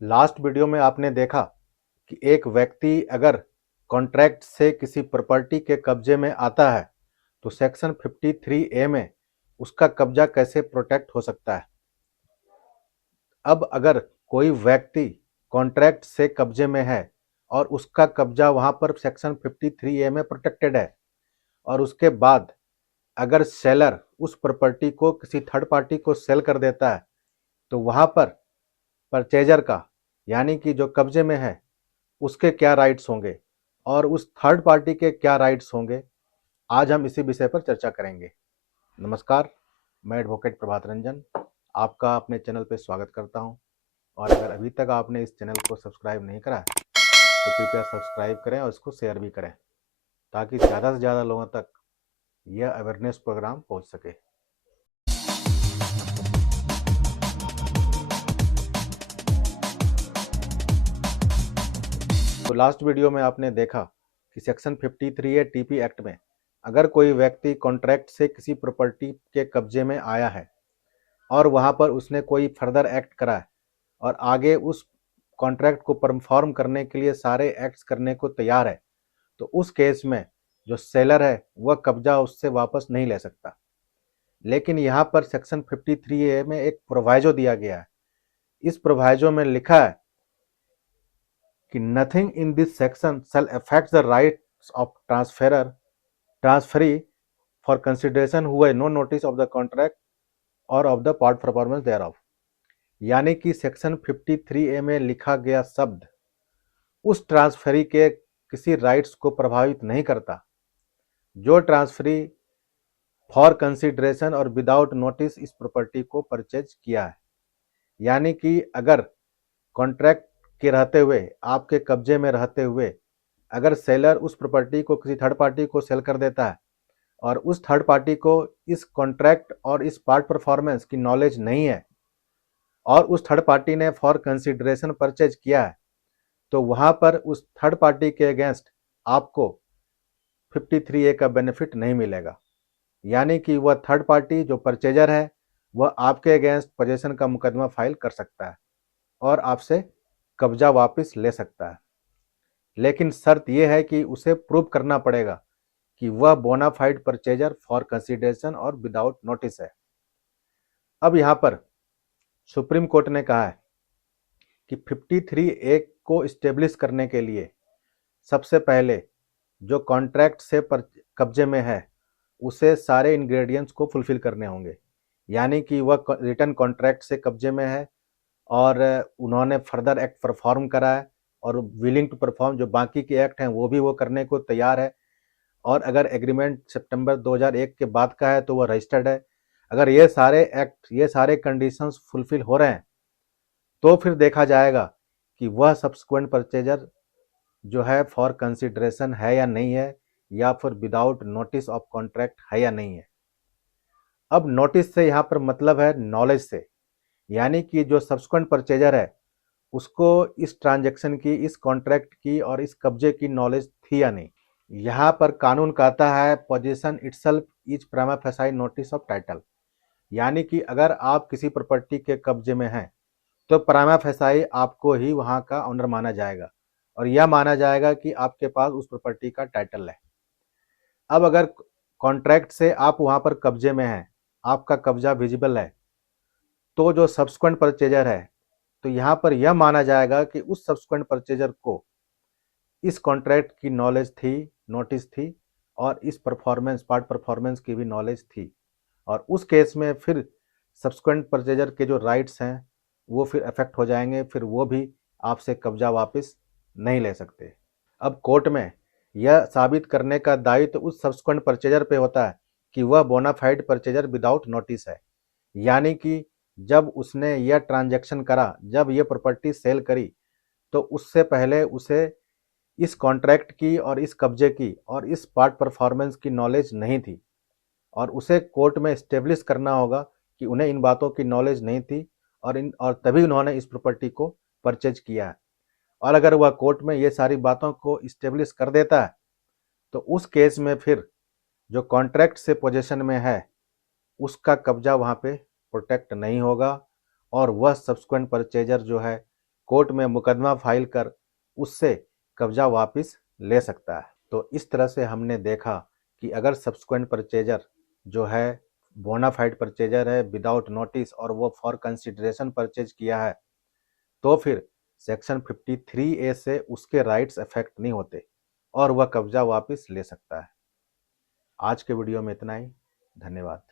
Last video में आपने देखा कि एक व्यक्ति अगर कॉन्ट्रैक्ट से किसी प्रॉपर्टी के कब्जे में आता है तो सेक्शन 53A में उसका कब्जा कैसे प्रोटेक्ट हो सकता है। अब अगर कोई व्यक्ति कॉन्ट्रैक्ट से कब्जे में है और उसका कब्जा वहां पर सेक्शन 53A में प्रोटेक्टेड है और उसके बाद अगर सेलर उस प्रॉपर्टी को किसी थर्ड पार्टी को सेल कर देता है तो वहां पर परचेजर का यानी कि जो कब्जे में है उसके क्या राइट्स होंगे और उस थर्ड पार्टी के क्या राइट्स होंगे, आज हम इसी विषय पर चर्चा करेंगे। नमस्कार, मैं एडवोकेट प्रभात रंजन आपका अपने चैनल पर स्वागत करता हूं और अगर अभी तक आपने इस चैनल को सब्सक्राइब नहीं करा है तो कृपया सब्सक्राइब करें और इसको शेयर भी करें ताकि ज़्यादा से ज़्यादा लोगों तक यह अवेयरनेस प्रोग्राम पहुंच सके। तो लास्ट वीडियो में आपने देखा कि सेक्शन 53A टीपी एक्ट में अगर कोई व्यक्ति कॉन्ट्रैक्ट से किसी प्रॉपर्टी के कब्जे में आया है और वहां पर उसने कोई फर्दर एक्ट करा है और आगे उस कॉन्ट्रैक्ट को परफॉर्म करने के लिए सारे एक्ट्स करने को तैयार है, तो उस केस में जो सेलर है वह कब्जा उससे वापस नहीं ले सकता। लेकिन यहाँ पर सेक्शन 53A में एक प्रोवाइजो दिया गया है। इस प्रोवाइजो में लिखा है कि nothing in this section shall affect the rights of transferee for consideration who no notice of the contract or of the part performance thereof. यानी कि सेक्शन 53A में लिखा गया शब्द उस ट्रांसफरी के किसी राइट्स को प्रभावित नहीं करता जो ट्रांसफरी फॉर कंसिडरेशन और विदाउट नोटिस इस प्रॉपर्टी को परचेज किया है। यानी कि अगर कॉन्ट्रैक्ट के रहते हुए, आपके कब्जे में रहते हुए अगर सेलर उस प्रॉपर्टी को किसी थर्ड पार्टी को सेल कर देता है और उस थर्ड पार्टी को इस कॉन्ट्रैक्ट और इस पार्ट परफॉर्मेंस की नॉलेज नहीं है और उस थर्ड पार्टी ने फॉर कंसिडरेशन परचेज किया है, तो वहां पर उस थर्ड पार्टी के अगेंस्ट आपको 53A का बेनिफिट नहीं मिलेगा। यानी कि वह थर्ड पार्टी जो परचेजर है वह आपके अगेंस्ट पोजेशन का मुकदमा फाइल कर सकता है और आपसे कब्जा वापस ले सकता है। लेकिन शर्त यह है कि उसे प्रूव करना पड़ेगा कि वह बोनाफाइड परचेजर फॉर कंसिडरेशन और विदाउट नोटिस है। अब यहाँ पर सुप्रीम कोर्ट ने कहा है कि 53A को इस्टेब्लिश करने के लिए सबसे पहले जो कॉन्ट्रैक्ट से कब्जे में है उसे सारे इंग्रेडिएंट्स को फुलफिल करने होंगे। यानी कि वह रिटर्न कॉन्ट्रैक्ट से कब्जे में है और उन्होंने फर्दर एक्ट परफॉर्म करा है और विलिंग टू परफॉर्म जो बाकी के एक्ट हैं वो भी वो करने को तैयार है और अगर एग्रीमेंट सितंबर 2001 के बाद का है तो वह रजिस्टर्ड है। अगर ये सारे एक्ट, ये सारे कंडीशंस फुलफिल हो रहे हैं तो फिर देखा जाएगा कि वह सब्सिक्वेंट परचेजर जो है फॉर कंसिडरेशन है या नहीं है या फिर विदाउट नोटिस ऑफ कॉन्ट्रैक्ट है या नहीं है। अब नोटिस से यहाँ पर मतलब है नॉलेज से, यानी कि जो सब्सिक्वेंट परचेजर है उसको इस ट्रांजैक्शन की, इस कॉन्ट्रैक्ट की और इस कब्जे की नॉलेज थी या नहीं। यहाँ पर कानून कहता है position itself is prima facie notice of title. यानी कि अगर आप किसी प्रॉपर्टी के कब्जे में हैं तो प्राइमा फेसाई आपको ही वहाँ का ऑनर माना जाएगा और यह माना जाएगा कि आपके पास उस प्रॉपर्टी का टाइटल है। अब अगर कॉन्ट्रैक्ट से आप वहाँ पर कब्जे में हैं, आपका कब्जा विजिबल है, तो जो सब्सिक्वेंट परचेजर है तो यहाँ पर यह माना जाएगा कि उस सब्सिक्वेंट परचेजर को इस कॉन्ट्रैक्ट की नॉलेज थी, नोटिस थी और इस परफॉर्मेंस, पार्ट परफॉर्मेंस की भी नॉलेज थी और उस केस में फिर सब्सिक्वेंट परचेजर के जो राइट्स हैं वो फिर अफेक्ट हो जाएंगे, फिर वो भी आपसे कब्जा वापस नहीं ले सकते। अब कोर्ट में यह साबित करने का दायित्व उस सब्सिक्वेंट परचेजर पे होता है कि वह बोनाफाइड परचेजर विदाउट नोटिस है। यानी कि जब उसने यह ट्रांजैक्शन करा, जब यह प्रॉपर्टी सेल करी, तो उससे पहले उसे इस कॉन्ट्रैक्ट की और इस कब्जे की और इस पार्ट परफॉर्मेंस की नॉलेज नहीं थी और उसे कोर्ट में इस्टेब्लिश करना होगा कि उन्हें इन बातों की नॉलेज नहीं थी और तभी उन्होंने इस प्रॉपर्टी को परचेज किया है। और अगर वह कोर्ट में ये सारी बातों को इस्टेब्लिश कर देता है तो उस केस में फिर जो कॉन्ट्रैक्ट से पोजीशन में है उसका कब्जा वहाँ पे प्रोटेक्ट नहीं होगा और वह सब्सिक्वेंट परचेजर जो है कोर्ट में मुकदमा फाइल कर उससे कब्जा वापस ले सकता है। तो इस तरह से हमने देखा कि अगर सब्सिक्वेंट परचेजर जो है बोनाफाइड परचेजर है विदाउट नोटिस और वो फॉर कंसिडरेशन परचेज किया है तो फिर सेक्शन 53A से उसके राइट्स अफेक्ट नहीं होते और वह कब्जा वापस ले सकता है। आज के वीडियो में इतना ही। धन्यवाद।